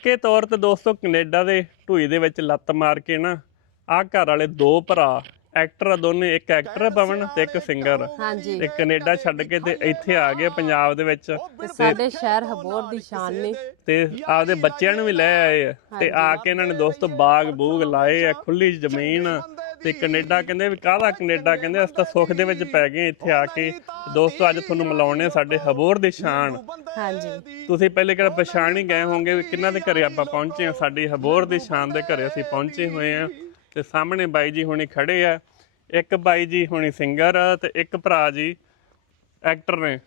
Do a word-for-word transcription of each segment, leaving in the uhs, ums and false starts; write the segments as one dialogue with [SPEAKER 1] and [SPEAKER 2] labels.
[SPEAKER 1] ਪੱਕੇ ਤੌਰ ਤੇ ਦੋਸਤੋ ਕੈਨੇਡਾ ਦੇ ਢੂਈ ਦੇ ਵਿੱਚ ਲੱਤ ਮਾਰ ਕੇ ਨਾ ਆਹ ਘਰ ਵਾਲੇ ਦੋ ਭਰਾ ਐਕਟਰ ਆ ਦੋਨੇ, ਇੱਕ ਐਕਟਰ ਪਵਨ ਤੇ ਇੱਕ ਸਿੰਗਰ।
[SPEAKER 2] ਹਾਂਜੀ
[SPEAKER 1] ਤੇ ਕੈਨੇਡਾ ਛੱਡ ਕੇ ਤੇ ਇੱਥੇ ਆ ਗਏ ਪੰਜਾਬ ਦੇ ਵਿੱਚ
[SPEAKER 2] ਤੇ ਸਾਡੇ ਸ਼ਹਿਰ ਹਬੋਰ ਦੀ ਸ਼ਾਨ ਨੇ
[SPEAKER 1] ਤੇ ਆਪਦੇ ਬੱਚਿਆਂ ਨੂੰ ਵੀ ਲੈ ਆਏ ਆ ਤੇ ਆ ਕੇ ਇਹਨਾਂ ਨੇ ਦੋਸਤੋ ਬਾਗ ਬੂਗ ਲਾਏ ਆ, ਖੁੱਲੀ ਜ਼ਮੀਨ। ਤੇ ਕੈਨੇਡਾ ਕਹਿੰਦੇ ਵੀ ਕਾਹਦਾ ਕੈਨੇਡਾ, ਕਹਿੰਦੇ ਅਸੀਂ ਤਾਂ ਸੁੱਖ ਦੇ ਵਿੱਚ ਪੈ ਗਏ ਇੱਥੇ ਆ ਕੇ। ਦੋਸਤੋ ਅੱਜ ਤੁਹਾਨੂੰ ਮਿਲਾਉਣੇ ਸਾਡੇ ਹਬੋਰ ਦੀ ਸ਼ਾਨ।
[SPEAKER 2] ਹਾਂਜੀ
[SPEAKER 1] ਤੁਸੀਂ ਪਹਿਲੇ ਕਿਹੜਾ ਪਛਾਣ ਹੀ ਗਏ ਹੋਵੋਗੇ ਵੀ ਕਿਹਨਾਂ ਦੇ ਘਰੇ ਆਪਾਂ ਪਹੁੰਚੇ ਆ। ਸਾਡੀ ਹਬੋਰ ਦੀ ਸ਼ਾਨ ਦੇ ਘਰੇ ਅਸੀਂ ਪਹੁੰਚੇ ਹੋਏ ਆ ਤੇ ਸਾਹਮਣੇ ਬਾਈ ਜੀ ਹੁਣੀ ਖੜੇ ਆ। ਇੱਕ ਬਾਈ ਜੀ ਹੁਣੀ ਸਿੰਗਰ ਆ ਤੇ ਇੱਕ ਭਰਾ ਜੀ ਐਕਟਰ ਨੇ।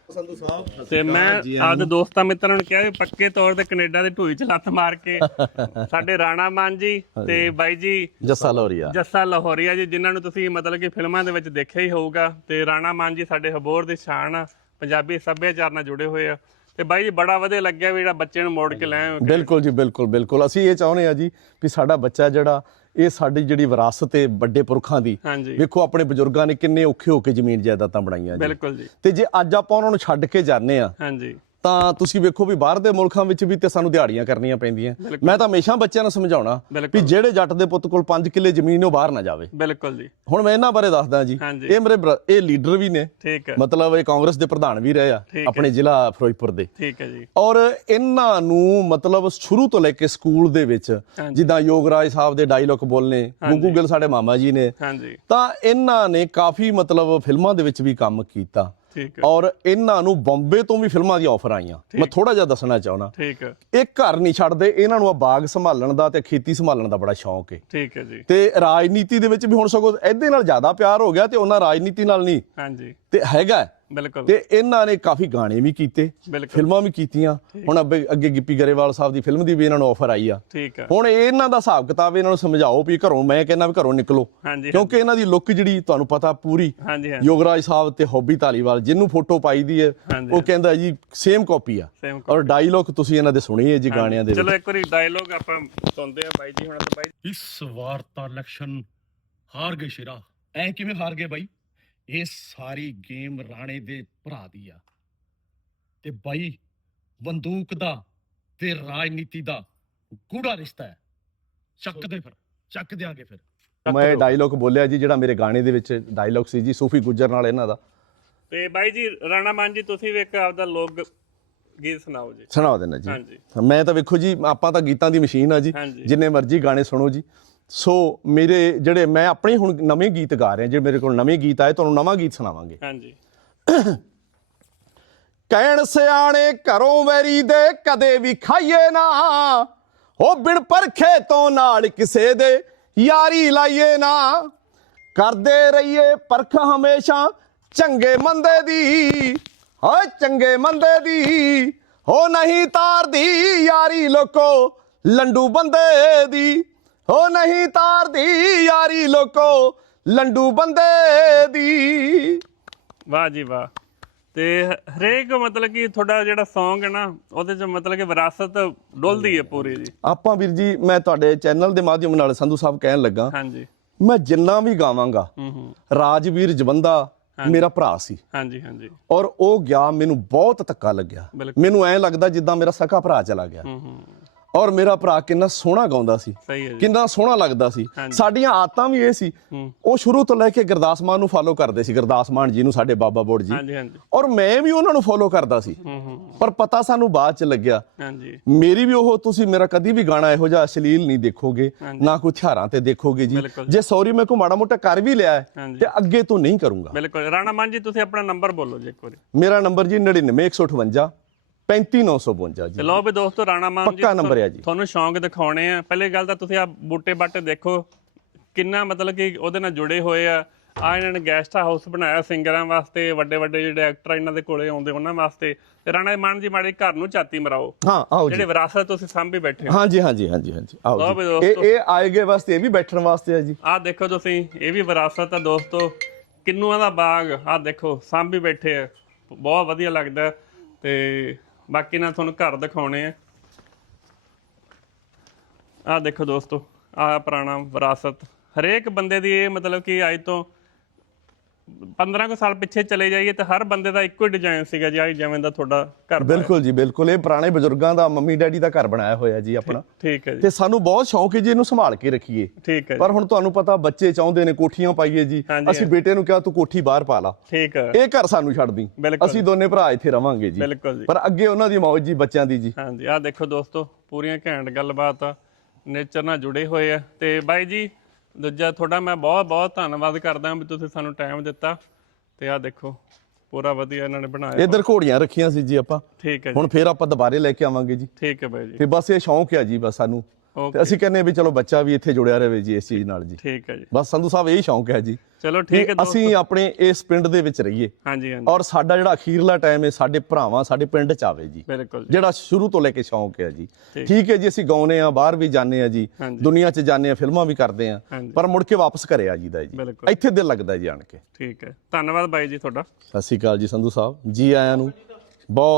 [SPEAKER 1] ਤੇ ਮੈਂ ਆਪਦੇ ਦੋਸਤਾਂ ਮਿੱਤਰਾਂ ਨੂੰ ਕਿਹਾ ਵੀ ਪੱਕੇ ਤੌਰ ਤੇ ਕੈਨੇਡਾ ਦੇ ਢੂਈ ਚ ਲੱਤ ਮਾਰ ਕੇ ਸਾਡੇ ਰਾਣਾ ਮਾਨ ਜੀ ਤੇ ਬਾਈ ਜੀ
[SPEAKER 3] ਜੱਸਾ ਲਾਹੌਰੀਆ
[SPEAKER 1] ਜੱਸਾ ਲਾਹੌਰੀਆ ਜੀ, ਜਿਨ੍ਹਾਂ ਨੂੰ ਤੁਸੀਂ ਮਤਲਬ ਕਿ ਫਿਲਮਾਂ ਦੇ ਵਿੱਚ ਦੇਖਿਆ ਹੀ ਹੋਊਗਾ। ਤੇ ਰਾਣਾ ਮਾਨ ਜੀ ਸਾਡੇ ਹਬੋਰ ਦੀ ਸ਼ਾਨ ਆ, ਪੰਜਾਬੀ ਸੱਭਿਆਚਾਰ ਨਾਲ ਜੁੜੇ ਹੋਏ ਆ। ਤੇ ਬਾਈ ਜੀ ਬੜਾ ਵਧੀਆ ਲੱਗਿਆ ਵੀ ਜਿਹੜਾ ਬੱਚੇ ਨੂੰ ਮੋੜ ਕੇ ਲੈ ਆਏ।
[SPEAKER 3] ਬਿਲਕੁਲ ਜੀ, ਬਿਲਕੁਲ ਬਿਲਕੁਲ ਅਸੀਂ ਇਹ ਚਾਹੁੰਦੇ ਆ ਜੀ ਵੀ ਸਾਡਾ ਬੱਚਾ ਜਿਹੜਾ ਇਹ ਸਾਡੀ ਜਿਹੜੀ ਵਿਰਾਸਤ ਹੈ ਵੱਡੇ ਪੁਰਖਾਂ ਦੀ, ਵੇਖੋ ਆਪਣੇ ਬਜ਼ੁਰਗਾਂ ਨੇ ਕਿੰਨੇ ਔਖੇ ਹੋ ਕੇ ਜ਼ਮੀਨ ਜਾਇਦਾਦਾਂ ਬਣਾਈਆਂ ਜੀ।
[SPEAKER 1] ਬਿਲਕੁਲ ਜੀ।
[SPEAKER 3] ਤੇ ਜੇ ਅੱਜ ਆਪਾਂ ਉਹਨਾਂ ਨੂੰ ਛੱਡ ਕੇ ਜਾਂਦੇ ਆ
[SPEAKER 1] ਹਾਂਜੀ
[SPEAKER 3] ਤਾਂ ਤੁਸੀਂ ਵੇਖੋ ਵੀ ਬਾਹਰ ਦੇ ਮੁਲਕਾਂ ਵਿੱਚ ਵੀ ਤੇ ਸਾਨੂੰ ਦਿਹਾੜੀਆਂ ਕਰਨੀਆਂ ਪੈਂਦੀਆਂ। ਮੈਂ ਤਾਂ ਹਮੇਸ਼ਾ ਬੱਚਿਆਂ ਨੂੰ ਸਮਝਾਉਣਾ ਵੀ ਜਿਹੜੇ ਜੱਟ ਦੇ ਪੁੱਤ ਕੋਲ ਪੰਜ ਕਿੱਲੇ ਜ਼ਮੀਨ ਉਹ ਬਾਹਰ ਨਾ ਜਾਵੇ।
[SPEAKER 1] ਬਿਲਕੁਲ ਜੀ।
[SPEAKER 3] ਹੁਣ ਮੈਂ ਇਹਨਾਂ ਬਾਰੇ ਦੱਸਦਾ ਜੀ, ਇਹ ਮੇਰੇ ਇਹ ਲੀਡਰ ਵੀ ਨੇ,
[SPEAKER 1] ਠੀਕ ਹੈ,
[SPEAKER 3] ਮਤਲਬ ਇਹ ਕਾਂਗਰਸ ਦੇ ਪ੍ਰਧਾਨ ਵੀ ਰਹੇ ਆ ਆਪਣੇ ਜ਼ਿਲ੍ਹਾ ਫਿਰੋਜ਼ਪੁਰ ਦੇ,
[SPEAKER 1] ਠੀਕ ਹੈ ਜੀ।
[SPEAKER 3] ਔਰ ਇਹਨਾਂ ਨੂੰ ਮਤਲਬ ਸ਼ੁਰੂ ਤੋਂ ਲੈ ਕੇ ਸਕੂਲ ਦੇ ਵਿੱਚ ਜਿੱਦਾਂ ਯੋਗਰਾਜ ਸਾਹਿਬ ਦੇ ਡਾਇਲੌਗ ਬੋਲਨੇ, ਗੁੱਗੂ ਗਿੱਲ ਸਾਡੇ ਮਾਮਾ ਜੀ ਨੇ, ਤਾਂ ਇਹਨਾਂ ਨੇ ਕਾਫੀ ਮਤਲਬ ਫਿਲਮਾਂ ਦੇ ਵਿੱਚ ਵੀ ਕੰਮ ਕੀਤਾ। ਔਰ ਇਹਨਾਂ ਨੂੰ ਬੰਬੇ ਤੋਂ ਵੀ ਫਿਲਮਾਂ ਦੀਆਂ ਆਫਰ ਆਈਆਂ। ਮੈਂ ਥੋੜਾ ਜਿਹਾ ਦੱਸਣਾ ਚਾਹੁੰਦਾ, ਇਹ ਘਰ ਨਹੀਂ ਛੱਡਦੇ, ਇਹਨਾਂ ਨੂੰ ਆ ਬਾਗ ਸੰਭਾਲਣ ਦਾ ਤੇ ਖੇਤੀ ਸੰਭਾਲਣ ਦਾ ਬੜਾ ਸ਼ੌਂਕ ਹੈ।
[SPEAKER 1] ਠੀਕ ਹੈ ਜੀ।
[SPEAKER 3] ਤੇ ਰਾਜਨੀਤੀ ਦੇ ਵਿੱਚ ਵੀ ਹੁਣ ਸਗੋਂ ਇਹਦੇ ਨਾਲ ਜ਼ਿਆਦਾ ਪਿਆਰ ਹੋ ਗਿਆ ਤੇ ਉਹਨਾਂ ਰਾਜਨੀਤੀ ਨਾਲ ਨਹੀਂ।
[SPEAKER 1] ਹਾਂਜੀ
[SPEAKER 3] ਤੇ ਹੈਗਾ।
[SPEAKER 1] ਬਿਲਕੁਲ।
[SPEAKER 3] ਤੇ ਇਹਨਾਂ ਨੇ ਕਾਫੀ ਗਾਣੇ ਵੀ ਕੀਤੇ, ਫਿਲਮਾਂ ਵੀ ਕੀਤੀਆਂ। ਹੁਣ ਅੱਗੇ ਅੱਗੇ ਗਿੱਪੀ ਗਰੇਵਾਲ ਸਾਹਿਬ ਦੀ ਫਿਲਮ ਦੀ ਵੀ ਇਹਨਾਂ ਨੂੰ ਆਫਰ ਆਈ ਆ।
[SPEAKER 1] ਠੀਕ ਹੈ।
[SPEAKER 3] ਹੁਣ ਇਹਨਾਂ ਦਾ ਹਿਸਾਬ ਕਿਤਾਬ ਇਹਨਾਂ ਨੂੰ ਸਮਝਾਓ ਵੀ ਘਰੋਂ, ਮੈਂ ਕਹਿੰਦਾ ਵੀ ਘਰੋਂ ਨਿਕਲੋ, ਕਿਉਂਕਿ ਇਹਨਾਂ ਦੀ ਲੁੱਕ ਜਿਹੜੀ ਤੁਹਾਨੂੰ ਪਤਾ ਪੂਰੀ ਯੋਗਰਾਜ ਸਾਹਿਬ ਤੇ ਹੌਬੀ ਧਾਲੀਵਾਲ ਜਿਹਨੂੰ ਫੋਟੋ ਪਾਈ ਦੀ ਹੈ ਉਹ ਕਹਿੰਦਾ ਜੀ ਸੇਮ ਕਾਪੀ ਆ। ਔਰ ਡਾਇਲੌਗ ਤੁਸੀਂ ਇਹਨਾਂ ਦੇ ਸੁਣੇ ਜੀ ਗਾਣਿਆਂ ਦੇ।
[SPEAKER 1] ਚਲੋ ਇੱਕ ਵਾਰੀ ਡਾਇਲੌਗ ਆਪਾਂ ਸੁਣਦੇ ਆ ਬਾਈ ਜੀ ਹੁਣ। ਬਾਈ
[SPEAKER 4] ਇਸ ਵਾਰ ਤਾਂ ਇਲੈਕਸ਼ਨ ਹਾਰ ਗਏ ਸ਼ੇਰਾ। ਐ ਕਿਵੇਂ ਹਾਰ ਗਏ ਬਾਈ? ਇਹ ਸਾਰੀ ਗੇਮ ਰਾਣੇ ਦੇ ਭਰਾ ਦੀ ਆ ਤੇ ਬਾਈ ਬੰਦੂਕ ਦਾ ਤੇ ਰਾਜਨੀਤੀ ਦਾ ਗੂੜਾ ਰਿਸ਼ਤਾ ਹੈ। ਚੱਕਦੇ ਫਿਰ ਚੱਕ ਦਿਆਂਗੇ ਫਿਰ।
[SPEAKER 3] ਮੈਂ ਡਾਇਲੌਗ ਬੋਲਿਆ ਜੀ ਜਿਹੜਾ ਮੇਰੇ ਗਾਣੇ ਦੇ ਵਿੱਚ ਡਾਇਲੌਗ ਸੀ ਜੀ ਸੂਫੀ ਗੁੱਜਰ ਨਾਲ ਇਹਨਾਂ ਦਾ।
[SPEAKER 1] ਤੇ ਬਾਈ ਜੀ ਰਾਣਾ ਮਾਨ ਜੀ ਤੁਸੀਂ ਵੀ ਇੱਕ ਆਪਦਾ ਲੋਕ ਗੀਤ ਸੁਣਾਓ ਜੀ।
[SPEAKER 3] ਸੁਣਾ ਦੇਣਾ ਜੀ। ਮੈਂ ਤਾਂ ਵੇਖੋ ਜੀ ਆਪਾਂ ਤਾਂ ਗੀਤਾਂ ਦੀ ਮਸ਼ੀਨ ਆ ਜੀ, ਜਿੰਨੇ ਮਰਜ਼ੀ ਗਾਣੇ ਸੁਣੋ ਜੀ। ਸੋ ਮੇਰੇ ਜਿਹੜੇ ਮੈਂ ਆਪਣੇ ਹੁਣ ਨਵੇਂ ਗੀਤ ਗਾ ਰਿਹਾ, ਜਿਹੜੇ ਮੇਰੇ ਕੋਲ ਨਵੇਂ ਗੀਤ ਆਏ ਤੁਹਾਨੂੰ ਨਵਾਂ ਗੀਤ ਸੁਣਾਵਾਂਗੇ।
[SPEAKER 1] ਹਾਂਜੀ।
[SPEAKER 3] ਕਹਿਣ ਸਿਆਣੇ ਘਰੋਂ ਵੈਰੀ ਦੇ ਕਦੇ ਵੀ ਖਾਈਏ ਨਾ, ਉਹ ਬਿਨ ਪਰਖੇ ਤੋਂ ਨਾਲ ਕਿਸੇ ਦੇ ਯਾਰੀ ਲਾਈਏ ਨਾ, ਕਰਦੇ ਰਹੀਏ ਪਰਖ ਹਮੇਸ਼ਾ ਚੰਗੇ ਮੰਦੇ ਦੀ, ਓਏ ਚੰਗੇ ਮੰਦੇ ਦੀ, ਹੋ ਨਹੀਂ ਤਾਰਦੀ ਯਾਰੀ ਲੋਕੋ ਲੰਡੂ ਬੰਦੇ ਦੀ, ਹੋ ਨਹੀਂ ਤਾਰਦੀ ਯਾਰੀ ਲੋਕੋ ਲੰਡੂ ਬੰਦੇ ਦੀ।
[SPEAKER 1] ਵਾਹ ਜੀ ਵਾਹ। ਤੇ ਹਰੇਕ ਮਤਲਬ ਕਿ ਤੁਹਾਡਾ ਜਿਹੜਾ ਸੌਂਗ ਹੈ ਨਾ ਉਹਦੇ ਚ ਮਤਲਬ ਕਿ ਵਿਰਾਸਤ ਡੁੱਲਦੀ ਹੈ ਪੂਰੀ ਜੀ। ਆਪਾਂ
[SPEAKER 3] ਵੀਰ ਜੀ ਮੈਂ ਤੁਹਾਡੇ ਚੈਨਲ ਦੇ ਮਾਧਿਅਮ ਨਾਲ ਸੰਧੂ ਸਾਹਿਬ ਕਹਿਣ ਲੱਗਾ,
[SPEAKER 1] ਹਾਂਜੀ
[SPEAKER 3] ਮੈਂ ਜਿੰਨਾ ਵੀ ਗਾਵਾਂਗਾ, ਰਾਜਵੀਰ ਜਵੰਦਾ ਮੇਰਾ ਭਰਾ ਸੀ।
[SPEAKER 1] ਹਾਂਜੀ ਹਾਂਜੀ।
[SPEAKER 3] ਔਰ ਉਹ ਗਿਆ, ਮੈਨੂੰ ਬਹੁਤ ਧੱਕਾ ਲੱਗਿਆ। ਮੈਨੂੰ ਐਂ ਲੱਗਦਾ ਜਿੱਦਾਂ ਮੇਰਾ ਸਕਾ ਭਰਾ ਚਲਾ ਗਿਆ। ਔਰ ਮੇਰਾ ਭਰਾ ਕਿੰਨਾ ਸੋਹਣਾ ਗਾਉਂਦਾ ਸੀ, ਕਿੰਨਾ ਸੋਹਣਾ ਲੱਗਦਾ ਸੀ। ਸਾਡੀਆਂ ਆਦਤਾਂ ਵੀ ਇਹ ਸੀ, ਉਹ ਸ਼ੁਰੂ ਤੋਂ ਲੈ ਕੇ ਗੁਰਦਾਸ ਮਾਨ ਨੂੰ ਫਾਲੋ ਕਰਦੇ ਸੀ, ਗੁਰਦਾਸ ਮਾਨ ਜੀ ਨੂੰ, ਸਾਡੇ ਬਾਬਾ ਬੋੜ ਜੀ। ਔਰ ਮੈਂ ਵੀ ਉਹਨਾਂ ਨੂੰ ਫਾਲੋ ਕਰਦਾ ਸੀ। ਪਰ ਪਤਾ ਸਾਨੂੰ ਬਾਅਦ ਚ ਲੱਗਿਆ ਮੇਰੀ ਵੀ ਉਹ, ਤੁਸੀਂ ਮੇਰਾ ਕਦੀ ਵੀ ਗਾਣਾ ਇਹੋ ਜਿਹਾ ਅਸ਼ਲੀਲ ਨਹੀਂ ਦੇਖੋਗੇ, ਨਾ ਕੋਈ ਹਥਿਆਰਾਂ ਤੇ ਦੇਖੋਗੇ ਜੀ। ਜੇ ਸੌਰੀ ਮੈਂ ਕੋਈ ਮਾੜਾ ਮੋਟਾ ਕਰ ਵੀ ਲਿਆ ਤੇ ਅੱਗੇ ਤੋਂ ਨਹੀਂ ਕਰੂੰਗਾ।
[SPEAKER 1] ਬਿਲਕੁਲ। ਰਾਣਾ ਮਾਨ ਜੀ ਤੁਸੀਂ ਆਪਣਾ ਨੰਬਰ ਬੋਲੋ ਜੀ ਇੱਕ ਵਾਰੀ।
[SPEAKER 3] ਮੇਰਾ ਨੰਬਰ ਜੀ ਨੜਿਨਵੇਂ ਇੱਕ ਸੌ ਅਠਵੰਜਾ ਪੈਂਤੀ ਨੌ ਸੌ ਬਵੰਜਾ ਜੀ।
[SPEAKER 1] ਚਲੋ ਵੀ ਦੋਸਤੋ ਰਾਣਾ ਮਾਨ ਜੀ
[SPEAKER 3] ਪੱਕਾ ਨੰਬਰ ਹੈ ਜੀ।
[SPEAKER 1] ਤੁਹਾਨੂੰ ਸ਼ੌਂਕ ਦਿਖਾਉਣੇ ਆ। ਪਹਿਲੀ ਗੱਲ ਤਾਂ ਤੁਸੀਂ ਆ ਬੂਟੇ ਬਾਟੇ ਦੇਖੋ ਕਿੰਨਾ ਮਤਲਬ ਕਿ ਉਹਦੇ ਨਾਲ ਜੁੜੇ ਹੋਏ ਆ। ਆ ਇਹਨਾਂ ਨੇ ਗੈਸਟ ਹਾਊਸ ਬਣਾਇਆ ਸਿੰਗਰਾਂ ਵਾਸਤੇ, ਵੱਡੇ ਵੱਡੇ ਜਿਹੜੇ ਐਕਟਰ ਇਹਨਾਂ ਦੇ ਕੋਲੇ ਆਉਂਦੇ ਉਹਨਾਂ ਵਾਸਤੇ। ਤੇ ਰਾਣਾ ਮਾਨ ਜੀ ਮਾੜੇ ਘਰ ਨੂੰ ਝਾਤੀ ਮਰਾਓ।
[SPEAKER 3] ਹਾਂ ਆਓ ਜੀ।
[SPEAKER 1] ਜਿਹੜੇ ਵਿਰਾਸਤ ਤੁਸੀਂ ਸਾਂਭੀ ਬੈਠੇ ਹੋ।
[SPEAKER 3] ਹਾਂਜੀ ਹਾਂਜੀ ਹਾਂਜੀ ਹਾਂਜੀ ਆਓ ਜੀ। ਇਹ ਇਹ ਆਏਗੇ ਵਾਸਤੇ, ਇਹ ਵੀ ਬੈਠਣ ਵਾਸਤੇ ਆ ਜੀ।
[SPEAKER 1] ਆਹ ਦੇਖੋ ਤੁਸੀਂ, ਇਹ ਵੀ ਵਿਰਾਸਤ ਆ ਦੋਸਤੋ। ਕਿੰਨੂਆਂ ਦਾ ਬਾਗ ਆਹ ਦੇਖੋ ਸਾਂਭੀ ਬੈਠੇ ਆ, ਬਹੁਤ ਵਧੀਆ ਲੱਗਦਾ। ਤੇ ਬਾਕੀ ਨਾ ਤੁਹਾਨੂੰ ਘਰ ਦਿਖਾਉਣੇ ਆ। ਆਹ ਦੇਖੋ ਦੋਸਤੋ, ਆਹ ਪੁਰਾਣਾ ਵਿਰਾਸਤ ਹਰੇਕ ਬੰਦੇ ਦੀ। ਇਹ ਮਤਲਬ ਕਿ ਅੱਜ ਤੋਂ ਪੰਦਰਾਂ ਕੁ ਸਾਲ ਪਿੱਛੇ ਚਲੇ ਜਾਈਏ ਤਾਂ ਹਰ ਬੰਦੇ ਦਾ ਇੱਕੋ ਹੀ ਡਿਜ਼ਾਈਨ ਸੀਗਾ ਜੀ, ਆਹ ਜਿਵੇਂ ਦਾ ਤੁਹਾਡਾ ਘਰ ਬਣਾਇਆ।
[SPEAKER 3] ਬਿਲਕੁਲ ਜੀ ਬਿਲਕੁਲ, ਇਹ ਪੁਰਾਣੇ ਬਜ਼ੁਰਗਾਂ ਦਾ ਮੰਮੀ ਡੈਡੀ ਦਾ ਘਰ ਬਣਾਇਆ ਹੋਇਆ ਜੀ ਆਪਣਾ।
[SPEAKER 1] ਠੀਕ ਹੈ ਜੀ।
[SPEAKER 3] ਤੇ ਸਾਨੂੰ ਬਹੁਤ ਸ਼ੌਂਕ ਹੈ ਜੀ ਇਹਨੂੰ ਸੰਭਾਲ ਕੇ ਰੱਖੀਏ।
[SPEAKER 1] ਠੀਕ ਹੈ ਜੀ।
[SPEAKER 3] ਪਰ ਹੁਣ ਤੁਹਾਨੂੰ ਪਤਾ ਬੱਚੇ ਚਾਹੁੰਦੇ ਨੇ ਕੋਠੀਆਂ ਪਾਈਏ ਜੀ,
[SPEAKER 1] ਹਾਂਜੀ,
[SPEAKER 3] ਅਸੀਂ ਬੇਟੇ ਨੂੰ ਕਿਹਾ ਤੂੰ ਕੋਠੀ ਬਾਹਰ ਪਾ ਲਾ,
[SPEAKER 1] ਠੀਕ ਹੈ,
[SPEAKER 3] ਇਹ ਘਰ ਸਾਨੂੰ ਛੱਡ ਦੀ,
[SPEAKER 1] ਬਿਲਕੁਲ।
[SPEAKER 3] ਅਸੀਂ ਦੋਨੇ ਭਰਾ ਇੱਥੇ ਰਵਾਂਗੇ ਜੀ।
[SPEAKER 1] ਬਿਲਕੁਲ ਜੀ।
[SPEAKER 3] ਪਰ ਅੱਗੇ ਉਹਨਾਂ ਦੀ ਮੌਜ ਜੀ ਬੱਚਿਆਂ ਦੀ ਜੀ।
[SPEAKER 1] ਹਾਂਜੀ, ਆਹ ਦੇਖੋ ਦੋਸਤੋ, ਪੂਰੀਆਂ ਘੈਂਟ ਗੱਲਬਾਤ ਆ, ਨੇਚਰ ਨਾਲ ਜੁੜੇ ਹੋਏ ਆ। ਤੇ ਬਾਈ ਜੀ ਦੂਜਾ ਤੁਹਾਡਾ ਮੈਂ ਬਹੁਤ ਬਹੁਤ ਧੰਨਵਾਦ ਕਰਦਾ ਵੀ ਤੁਸੀਂ ਸਾਨੂੰ ਟਾਈਮ ਦਿੱਤਾ। ਤੇ ਆਹ ਦੇਖੋ ਪੂਰਾ ਵਧੀਆ ਇਹਨਾਂ ਨੇ ਬਣਾਇਆ।
[SPEAKER 3] ਇੱਧਰ ਘੋੜੀਆਂ ਰੱਖੀਆਂ ਸੀ ਜੀ ਆਪਾਂ,
[SPEAKER 1] ਠੀਕ ਹੈ ਜੀ।
[SPEAKER 3] ਹੁਣ ਫੇਰ ਆਪਾਂ ਦੁਬਾਰੇ ਲੈ ਕੇ ਆਵਾਂਗੇ ਜੀ।
[SPEAKER 1] ਠੀਕ ਹੈ ਬਾਈ ਜੀ।
[SPEAKER 3] ਤੇ ਬਸ ਇਹ ਸ਼ੌਂਕ ਹੈ ਜੀ ਬਸ ਸਾਨੂੰ, ਤੇ ਅਸੀਂ ਕਹਿੰਦੇ ਵੀ ਚਲੋ ਬੱਚਾ ਵੀ ਇੱਥੇ ਜੁੜਿਆ ਰਹੇ ਜੀ ਇਸ ਚੀਜ਼ ਨਾਲ ਜੀ।
[SPEAKER 1] ਠੀਕ ਹੈ ਜੀ।
[SPEAKER 3] ਬਸ ਸੰਧੂ ਸਾਹਿਬ ਇਹੀ ਸ਼ੌਂਕ ਹੈ ਜੀ।
[SPEAKER 1] ਚਲੋ ਠੀਕ ਹੈ ਦੋਸਤੋ,
[SPEAKER 3] ਅਸੀਂ ਆਪਣੇ ਇਸ ਪਿੰਡ ਦੇ ਵਿੱਚ ਰਹੀਏ।
[SPEAKER 1] ਹਾਂਜੀ ਹਾਂਜੀ,
[SPEAKER 3] ਔਰ ਸਾਡਾ ਜਿਹੜਾ ਅਖੀਰਲਾ ਟਾਈਮ ਹੈ ਸਾਡੇ ਭਰਾਵਾਂ ਸਾਡੇ ਪਿੰਡ ਚ ਆਵੇ ਜੀ,
[SPEAKER 1] ਬਿਲਕੁਲ ਜੀ।
[SPEAKER 3] ਜਿਹੜਾ ਸ਼ੁਰੂ ਤੋਂ ਲੈ ਕੇ ਸ਼ੌਂਕ ਹੈ ਜੀ।
[SPEAKER 1] ਠੀਕ।
[SPEAKER 3] ਠੀਕ ਹੈ ਜੀ, ਅਸੀਂ ਗਾਉਨੇ ਆ, ਬਾਹਰ ਵੀ ਜਾਂਦੇ ਆ ਜੀ,
[SPEAKER 1] ਹਾਂਜੀ।
[SPEAKER 3] ਦੁਨੀਆ 'ਚ ਜਾਂਦੇ ਆ, ਫਿਲਮਾਂ ਵੀ ਕਰਦੇ ਆ,
[SPEAKER 1] ਹਾਂਜੀ।
[SPEAKER 3] ਪਰ ਮੁੜ ਕੇ ਵਾਪਸ ਘਰੇ ਆ ਜੀਦਾ ਜੀ।
[SPEAKER 1] ਬਿਲਕੁਲ।
[SPEAKER 3] ਇੱਥੇ ਦਿਲ ਲੱਗਦਾ ਜੀ ਆਣ ਕੇ।
[SPEAKER 1] ਠੀਕ ਹੈ, ਧੰਨਵਾਦ ਬਾਈ ਜੀ ਤੁਹਾਡਾ।
[SPEAKER 3] ਸਤਿ ਸ਼੍ਰੀ ਅਕਾਲ ਜੀ ਸੰਧੂ ਸਾਹਿਬ, ਜੀ ਆਇਆਂ ਨੂੰ ਬਹੁਤ।